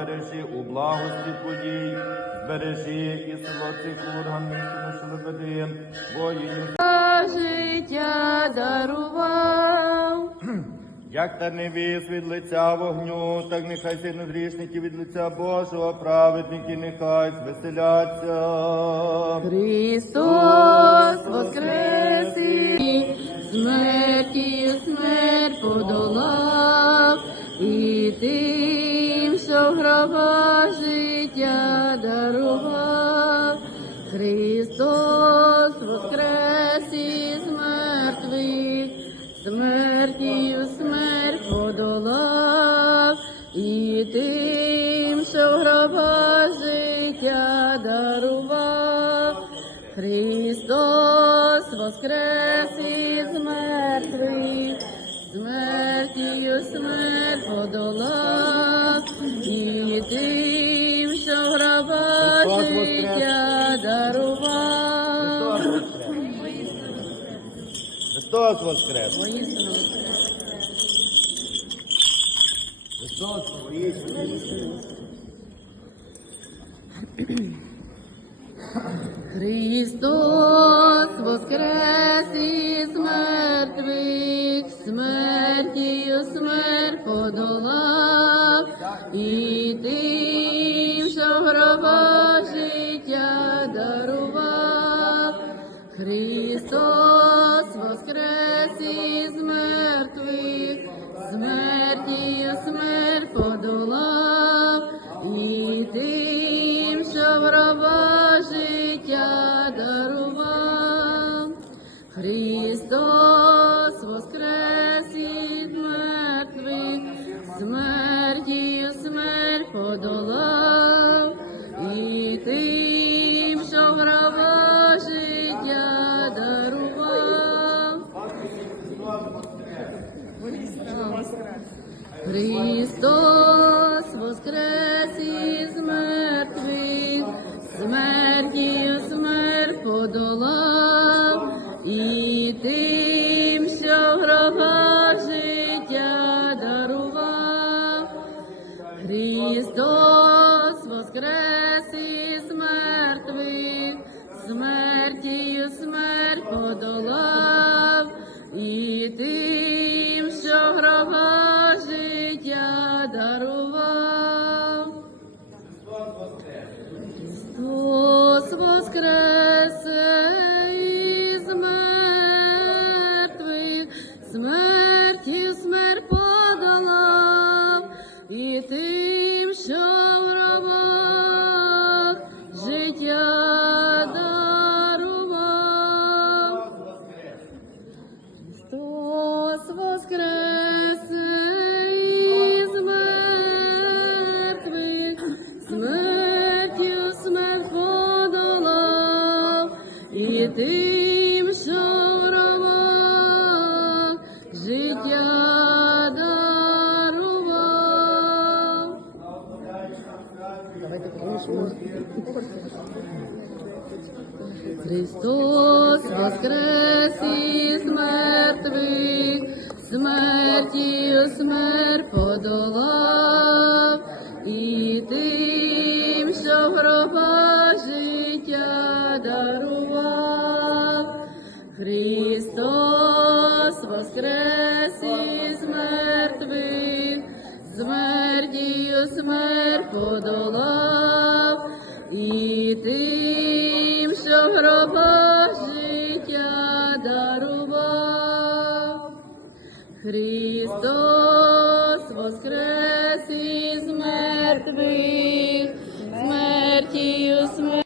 збережи у благості Твоїй, збережи і село Цикурган, місто Шлебедин, воїнів життя дарував. Як та невіс від лиця вогню, так нехай сильно грішники від лиця Божого, праведники нехай звеселяться. Христос воскрес і смертію смерть подолав, і тим, дарував. Христос воскрес із мертвих, смертію смерть подолав, і тим, що в гробах життя дарував. Христос воскрес із мертвих, смертію смерть подолав, життя дарував. Христос воскрес! Воістину воскрес. Христос воскрес! Христос воскрес із мертвих, смертію смерть подолав, і тим, що в гробах Христос воскрес із мертвих, смертію смерть подолав, Христос дарував. Христос воскресе із мертвих, смертю смерть подолав, і тим, Христос воскрес із мертвих, смертію смерть подолав, і тим, що в гробах життя дарував. Христос воскрес із мертвих, смертію смерть подолав, і тим, що в гробах життя дарував. Христос воскрес із мертвих, смертію смерть.